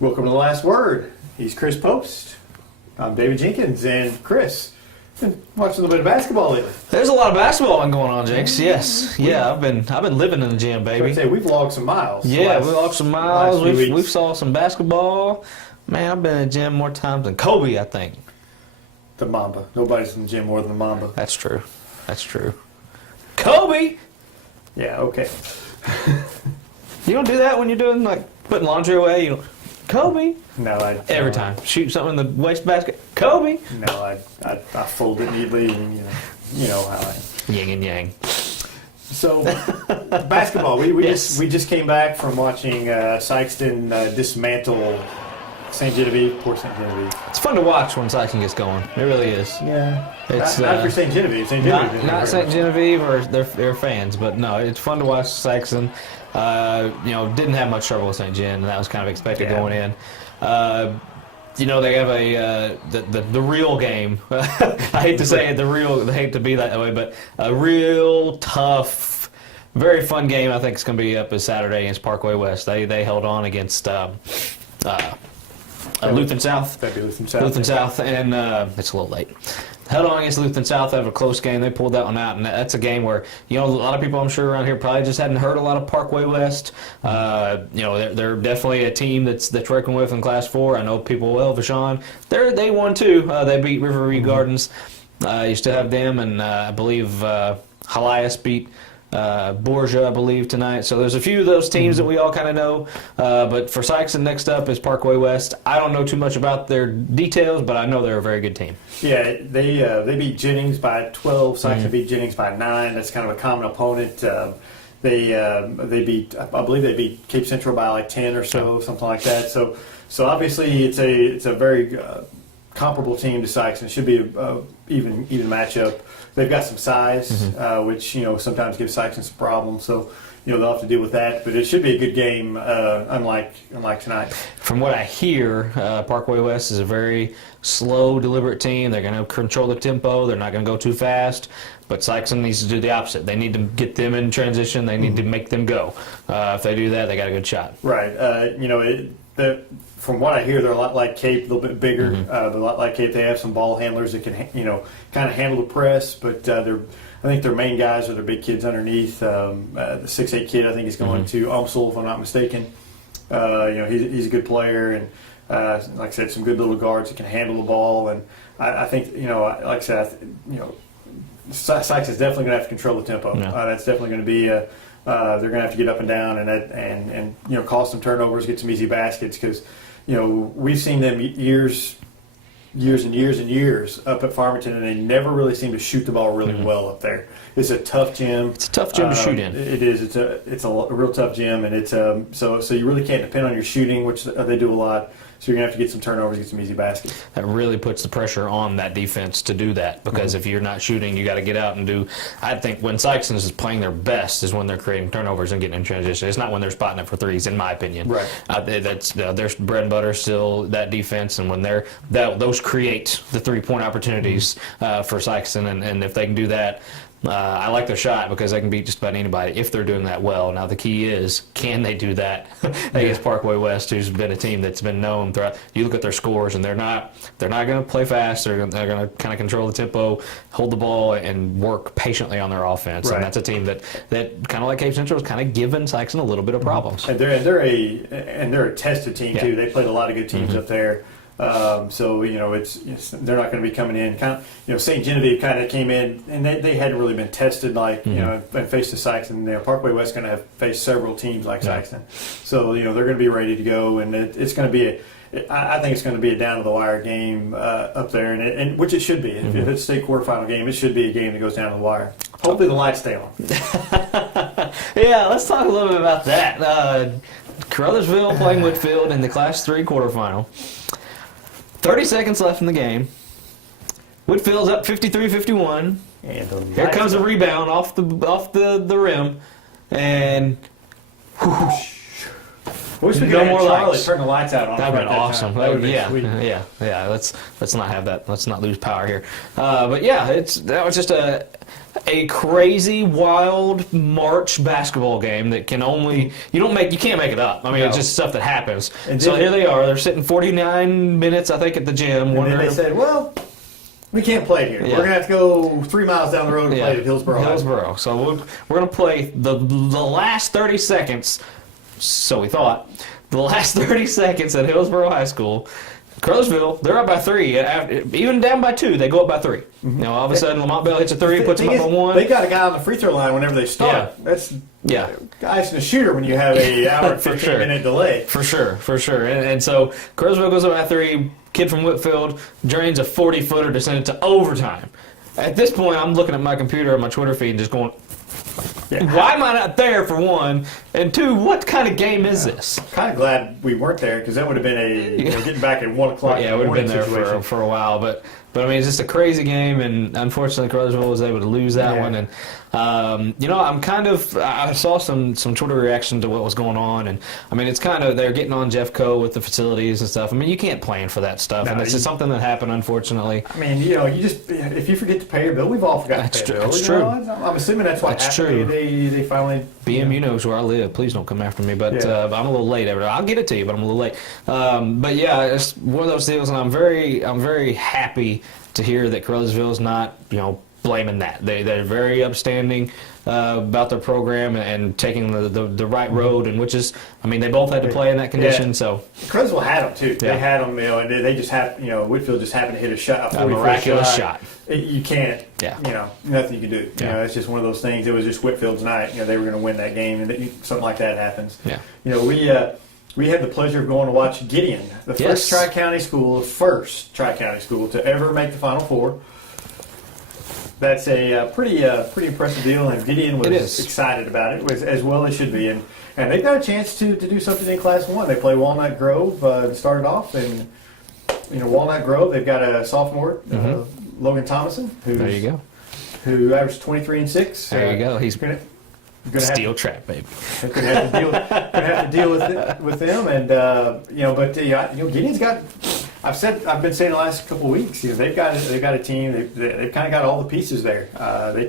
Welcome to The Last Word. He's Chris Post. I'm David Jenkins, and Chris, been watching a little bit of basketball lately. There's a lot of basketball going on, Jinx. Yes, yeah. I've been living in the gym, baby. I'd say we've logged some miles. Yeah, we logged some miles. We've weeks. saw some basketball. Man, I've been in the gym more times than Kobe, I think. The Mamba. Nobody's in the gym more than the Mamba. That's true. That's true. Kobe. Yeah. Okay. You don't do that when you're doing like putting laundry away. You don't. Kobe. No, Every time. Shoot something in the wastebasket. Kobe. No, I fold it neatly, and you know how I. Yin and yang. So, basketball. We Yes. just came back from watching Sykeston dismantle St. Genevieve, Port St. Genevieve. It's fun to watch when Sykeston gets going. It really is. Yeah. It's not for St. Genevieve. St. Genevieve. Not St. Genevieve or their fans, but no, it's fun to watch Sykeston. Didn't have much trouble with St. Gen, and that was kind of expected going in. They have the real game. I hate to say it, I hate to be that way, but a real tough, very fun game. I think it's going to be up this Saturday against Parkway West. They held on against Lutheran South. That'd be Lutheran South. Lutheran South, and it's a little late. Held on against Lutheran South, have a close game. They pulled that one out, and that's a game where a lot of people I'm sure around here probably just hadn't heard a lot of Parkway West. They're definitely a team that's working with in Class 4. I know people well, Vashon. They won too. They beat Riverview Gardens. You still have them, and I believe Helias beat Borgia, I believe, tonight. So there's a few of those teams that we all kind of know. But for Sykeston, next up is Parkway West. I don't know too much about their details, but I know they're a very good team. Yeah, they beat Jennings by 12. Sykeston beat Jennings by 9. That's kind of a common opponent. They beat Cape Central by like 10 or so, something like that. So obviously it's a very comparable team to Sykeston. It should be a even matchup. They've got some size, which sometimes gives Sykeston some problems. So they'll have to deal with that. But it should be a good game, unlike tonight. From what I hear, Parkway West is a very slow, deliberate team. They're going to control the tempo. They're not going to go too fast. But Sykeston needs to do the opposite. They need to get them in transition. They need to make them go. If they do that, they got a good shot. Right. From what I hear, they're a lot like Cape, a little bit bigger. They're a lot like Cape. They have some ball handlers that can, kind of handle the press. But I think their main guys are their big kids underneath. The 6'8" kid, I think, is going to UMSL, if I'm not mistaken. He's a good player, and like I said, some good little guards that can handle the ball. And I think, like I said, Sykes is definitely going to have to control the tempo. Yeah. That's definitely going to be they're going to have to get up and down and cause some turnovers, get some easy baskets, because we've seen them years and years up at Farmington, and they never really seem to shoot the ball really well up there. It's a tough gym. It's a tough gym to shoot in. It is. It's a real tough gym, and it's so you really can't depend on your shooting, which they do a lot. So you're going to have to get some turnovers, get some easy baskets. That really puts the pressure on that defense to do that, because if you're not shooting, you got to get out and do. I think when Sykeston is playing their best is when they're creating turnovers and getting in transition. It's not when they're spotting it for threes, in my opinion. Right. That's their bread and butter still that defense, and when those create the 3-point opportunities for Sykeston, and if they can do that. I like their shot because they can beat just about anybody if they're doing that well. Now the key is, can they do that against Parkway West, who's been a team that's been known throughout. You look at their scores, and they're not going to play fast. They're going to kind of control the tempo, hold the ball, and work patiently on their offense. Right. And that's a team that kind of like Cape Central is kind of giving Sykeston a little bit of problems. And they're a tested team too. They played a lot of good teams up there. So they're not going to be coming in. St. Genevieve kind of came in, and they hadn't really been tested and faced the Sykeston. Parkway West going to have faced several teams like Sykeston, so they're going to be ready to go, and it's going to be I think it's going to be a down to the wire game up there, and which it should be. If it's a state quarterfinal game, it should be a game that goes down to the wire. Hopefully the lights stay on. Yeah, let's talk a little bit about that. Caruthersville playing Whitfield in the Class 3 quarterfinal. 30 seconds left in the game. Whitfield's up 53-51. And Here comes a rebound off the rim, and Wish we could No have more Charlie lights. turn the lights out on. That'd us been right awesome. That would be yeah, sweet. yeah. Let's not have that. Let's not lose power here. But yeah, that was just a crazy, wild March basketball game that you can't make it up. I mean, No. it's just stuff that happens. And So then- here they are. They're sitting 49 minutes, I think, at the gym. And then they said, well, we can't play here. Yeah. We're going to have to go 3 miles down the road and play at Hillsborough. High School. Hillsborough. So we're going to play the last 30 seconds. So we thought the last 30 seconds at Hillsborough High School. Crowsville, they're up by 3. Even down by 2, they go up by 3. You know, all of a sudden, Lamont Bell hits a 3, puts them up Thing on is, 1. They got a guy on the free throw line whenever they start. Yeah. That's Yeah. guys in a shooter when you have a hour and For 15 sure. minute delay. For sure. And so Crowsville goes up by 3. Kid from Whitfield drains a 40-footer to send it to overtime. At this point, I'm looking at my computer and my Twitter feed and just going, Yeah. why am I not there, for one? And two, what kind of game is this? Kind of glad we weren't there because that would have been getting back at 1 o'clock. Yeah, in it the would have been morning there situation. for a while, but I mean, it's just a crazy game, and unfortunately, Crowsville was able to lose that Yeah. one. And I saw some Twitter reaction to what was going on, and I mean, it's kind of they're getting on Jeff Coe with the facilities and stuff. I mean, you can't plan for that stuff, No, and it's just something that happened, unfortunately. I mean, if you forget to pay your bill, we've all forgotten to pay a bill. That's You true. know, I'm assuming that's what That's happened. true. They finally. BMU knows where I live. Please don't come after me. But Yeah. I'm a little late. I'll get it to you, but I'm a little late. But yeah, it's one of those deals, and I'm very happy to hear that Crowsville's not, blaming that. They're very upstanding about their program and taking the right road, and which is, I mean, they both had to play in that condition. Yeah. So Crowsville had them too. Yeah. They had them, and they just happened. Whitfield just happened to hit a shot, a 40-foot miraculous shot. You can't. Yeah. Nothing you can do. Yeah. It's just one of those things. It was just Whitfield's night. They were going to win that game, and something like that happens. Yeah. We had the pleasure of going to watch Gideon, the Yes. first Tri-County school to ever make the Final Four. That's a pretty impressive deal, and Gideon It was is. excited about it, as well as should be. And they've got a chance to do something in Class 1. They play Walnut Grove to start it off, and Walnut Grove, they've got a sophomore, Logan Thomason, there you go. who averaged 23 and 6. There you go. He's Gonna have steel trap, baby. Could have to deal with them, and Gideon's got. I've been saying the last couple of weeks. They've got a team. They've kind of got all the pieces there. They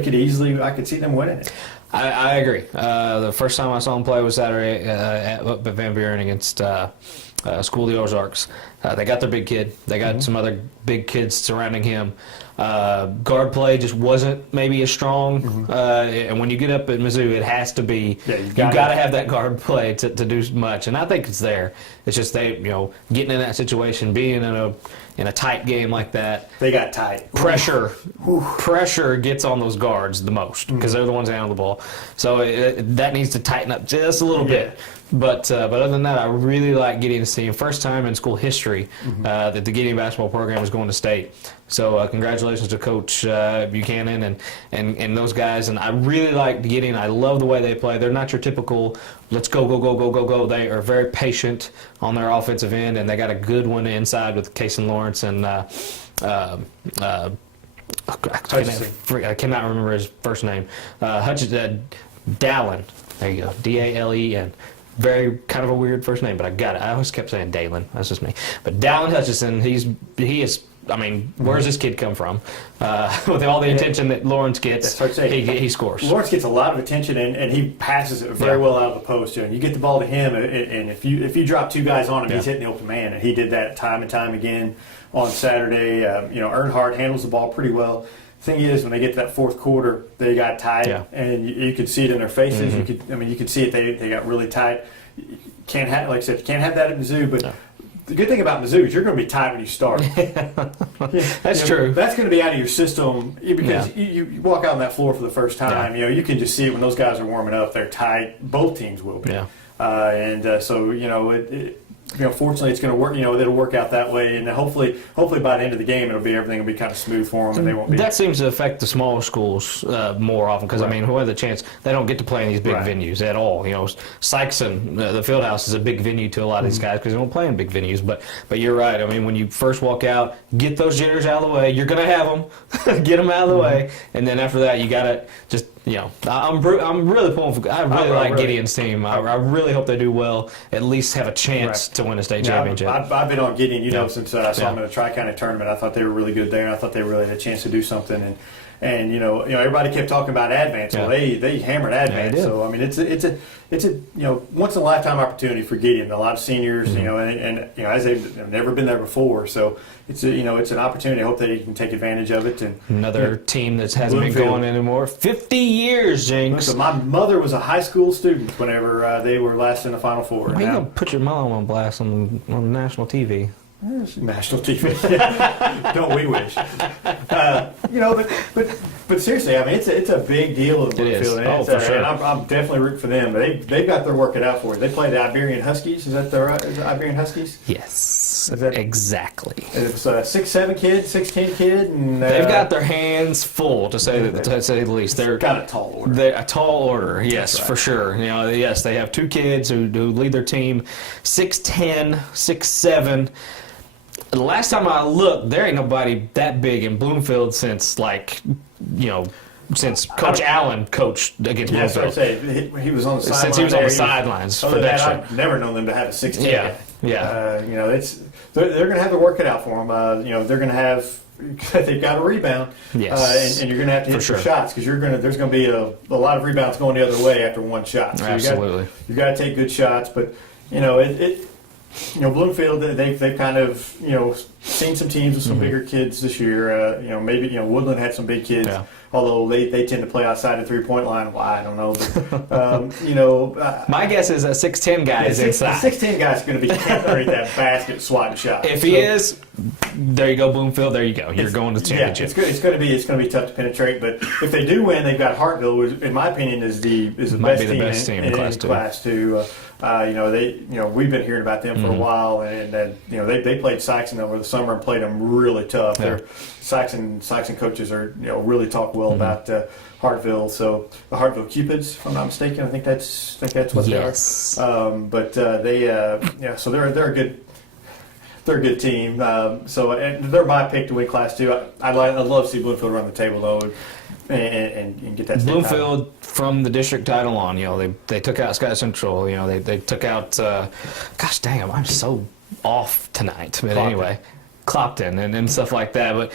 could easily. I could see them winning it. I agree. The first time I saw him play was Saturday up at Van Buren against School of the Ozarks. They got their big kid. They got some other big kids surrounding him. Guard play just wasn't maybe as strong. And when you get up at Mizzou, it has to be. Yeah, you got to have that guard play to do much. And I think it's there. It's just getting in that situation, being in a tight game like that. They got tight. Pressure gets on those guards the most because they're the ones that handle the ball. So that needs to tighten up just a little bit. But other than that, I really like Gideon's team. First time in school history that the Gideon basketball program is going to state. So congratulations to Coach Buchanan and those guys. And I really like Gideon. I love the way they play. They're not your typical let's go. They are very patient on their offensive end, and they got a good one inside with Kason Lawrence and I cannot remember his first name. Dallin. There you go. Dalen. Very kind of a weird first name, but I got it. I always kept saying Dalen. That's just me. But Dallin Hutchison, he is. I mean, where's this kid come from? With all the attention that Lawrence gets, he scores. Lawrence gets a lot of attention, and he passes it very well out of the post. And you get the ball to him, and if you drop two guys on him, he's hitting the open man, and he did that time and time again on Saturday. Earnhardt handles the ball pretty well. Thing is, when they get to that fourth quarter, they got tight, and you could see it in their faces. You could see it. They got really tight. Can't have, like I said, you can't have that at Mizzou. But the good thing about Mizzou is you're going to be tight when you start. That's true. That's going to be out of your system because you walk out on that floor for the first time. You can just see it when those guys are warming up. They're tight. Both teams will be. Fortunately, it's going to work. It'll work out that way, and hopefully by the end of the game, everything will be kind of smooth for them, and they won't be. That seems to affect the smaller schools more often because I mean, who had the chance? They don't get to play in these big venues at all. Sykeston, the Fieldhouse is a big venue to a lot of these guys because they don't play in big venues. But you're right. I mean, when you first walk out, get those jitters out of the way. You're going to have them. Get them out of the way, and then after that, you got to just I'm really pulling for. I really like really- Gideon's team. I really hope they do well. At least have a chance to win a state championship. I've been on Gideon, since I saw them in the Tri-County tournament. I thought they were really good there, and I thought they really had a chance to do something. And everybody kept talking about Advance. Well, they hammered Advance. did. So I mean, it's a once in a lifetime opportunity for Gideon. A lot of seniors, and as they've never been there before. So it's an opportunity. I hope that he can take advantage of it. And Another team that hasn't been Bloomfield. going anymore. 50 years, Jinx. So my mother was a high school student whenever they were last in the Final Four. Why are you Now- gonna put your mom on blast on national TV? National TV. Don't we wish? But seriously, I mean, it's a big deal in It is. Bloomfield. Oh, for sure. And I'm definitely rooting for them. They've got their work cut out for it. They play the Iberian Huskies. Is that the Iberian Huskies? Yes, Is that- exactly. It's a 6'7" kid, 6'10" kid, and They've got their hands full, to say the least. They're got a tall order. They're a tall order, yes, That's right. for sure. Yes, they have two kids who lead their team, 6'10", 6'7". The last time I looked, there ain't nobody that big in Bloomfield since since Coach Allen coached against Yeah, that's what I Bloomfield. say. He was on the sidelines. Since he was on the sidelines for Other than that that, show. I've never known them to have a 6'10". Yeah, guy. yeah. They're going to have to work it out for them. They're going to have. They've got to rebound, Yes. and you're going to have to hit For your sure. shots because there's going to be a lot of rebounds going the other way after one shot. So Absolutely. you got to take good shots, but Bloomfield they've kind of seen some teams with some bigger kids this year. Maybe Woodland had some big kids. Yeah. Although they tend to play outside the 3-point line. Why, I don't know. But, My guess is a 6'10" guy is inside. The 6'10" guy's going to be camping underneath that basket swatting shots. If he is, there you go, Bloomfield. There you go. You're going to the yeah, championship. it's going to be tough to penetrate. But if they do win, they've got Hartville, which, in my opinion, is the Might best be the team best team in Class 2. We've been hearing about them for a while, and they played Saxon over the summer and played them really tough. Yeah. Saxon coaches are really talk well about Hartville. So the Hartville Cupids, if I'm not mistaken, I think that's what Yes. they are. So they're a good. They're a good team. And they're my pick to win Class 2. I'd love to see Bloomfield run the table though, and get that state title. Bloomfield from the district title on, they took out Scott Central. They took out. Gosh dang, I'm so off tonight. But anyway, Clopton and stuff like that. But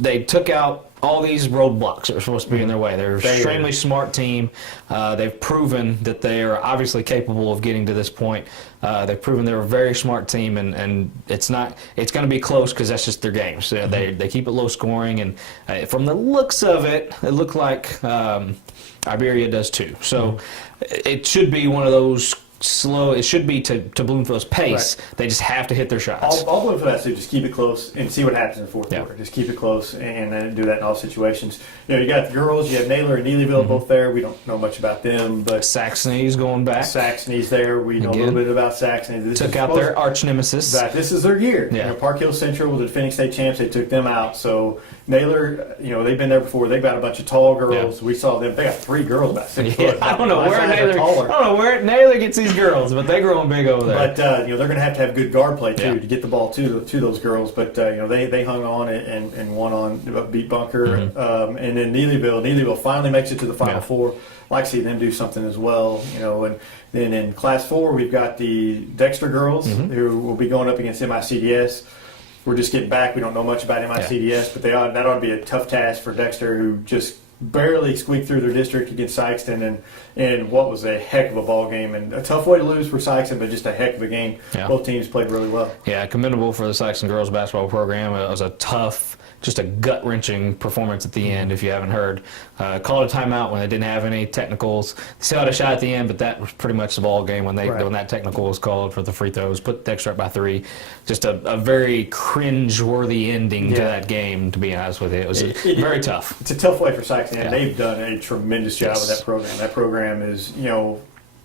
they took out all these roadblocks that were supposed to be in their way. They're an extremely smart team. They've proven that they are obviously capable of getting to this point. They've proven they're a very smart team, and it's going to be close because that's just their game. So they keep it low scoring, and from the looks of it, it looked like Iberia does too. So it should be one of those slow. It should be to Bloomfield's pace. Right. They just have to hit their shots. All Bloomfield has to do is just keep it close and see what happens in the fourth quarter. Just keep it close and then do that in all situations. You got the girls. You have Naylor and Neelyville both there. We don't know much about them, but Saxony's going back. Saxony's there. We know a little bit about Saxony. This took out their arch nemesis. This is their year. Yeah. Park Hill Central were the defending state champs. They took them out. So Naylor, they've been there before. They've got a bunch of tall girls. Yeah. We saw them. They got 3 girls about 6 foot. I don't know where Naylor gets these girls, but they're growing big over there. But they're going to have good guard play too to get the ball to those girls. But they hung on and won on beat Bunker. And then Neelyville finally makes it to the Final Four. Like to see them do something as well. And then in Class 4 we've got the Dexter girls who will be going up against MICDS. We're just getting back. We don't know much about MICDS, but that ought to be a tough task for Dexter, who just barely squeaked through their district against Sykeston, and what was a heck of a ball game and a tough way to lose for Sykeston, but just a heck of a game. Yeah. Both teams played really well. Yeah, commendable for the Sykeston girls basketball program. It was a tough, just a gut-wrenching performance at the end, if you haven't heard. Called a timeout when they didn't have any technicals. They still had a shot at the end, but that was pretty much the ball game when that technical was called for the free throws. Put Dexter up by 3. Just a very cringe-worthy ending to that game, to be honest with you. It was very tough. It's a tough way for Sykeston, and they've done a tremendous job with that program. That program is,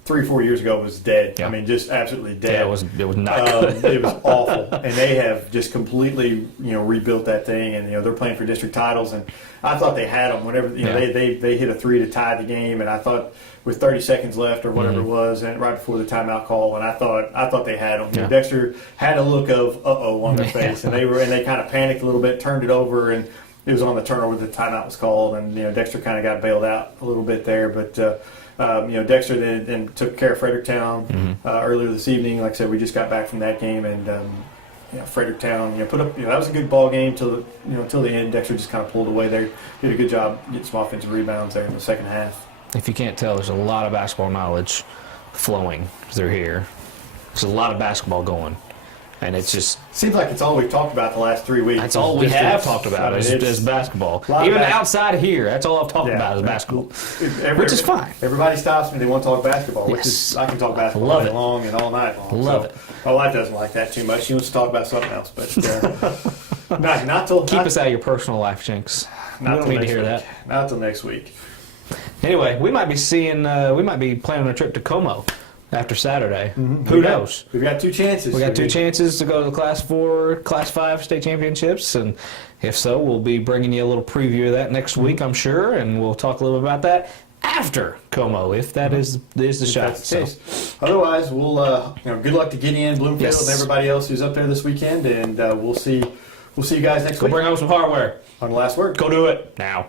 3 or 4 years ago was dead. Yeah. I mean, just absolutely dead. Yeah, it was not good. It was awful, and they have just completely rebuilt that thing, and they're playing for district titles. And I thought they had them whenever they hit a 3 to tie the game, and I thought with 30 seconds left or whatever it was, and right before the timeout call, and I thought they had them. Yeah. Dexter had a look of on their face, and they kind of panicked a little bit, turned it over, and it was on the turnover the timeout was called, and Dexter kind of got bailed out a little bit there, but. Dexter then took care of Fredericktown earlier this evening. Like I said, we just got back from that game, and Fredericktown, put up. That was a good ball game till the end. Dexter just kind of pulled away there. Did a good job getting some offensive rebounds there in the second half. If you can't tell, there's a lot of basketball knowledge flowing through here. There's a lot of basketball going, and it's just seems like it's all we've talked about the last 3 weeks. that's all we have talked about is basketball. Even outside of here, that's all I've talked about is basketball, which is fine. Everybody stops me; they want to talk basketball, which is I can talk basketball all day long and all night long. Love it. My wife doesn't like that too much. She wants to talk about something else, but not till keep us out of your personal life, Jinx. We don't need to hear that. Not till next week. Anyway, we might be planning a trip to Como after Saturday. Who knows? We've got 2 chances. We got 2 chances to go to the Class 4, Class 5 state championships, and if so, we'll be bringing you a little preview of that next week, I'm sure, and we'll talk a little bit about that after Como, if that is the shot. So. Otherwise, we'll good luck to Gideon, Bloomfield, and everybody else who's up there this weekend, and we'll see you guys next week. Go bring home some hardware. On the last word. Go do it now.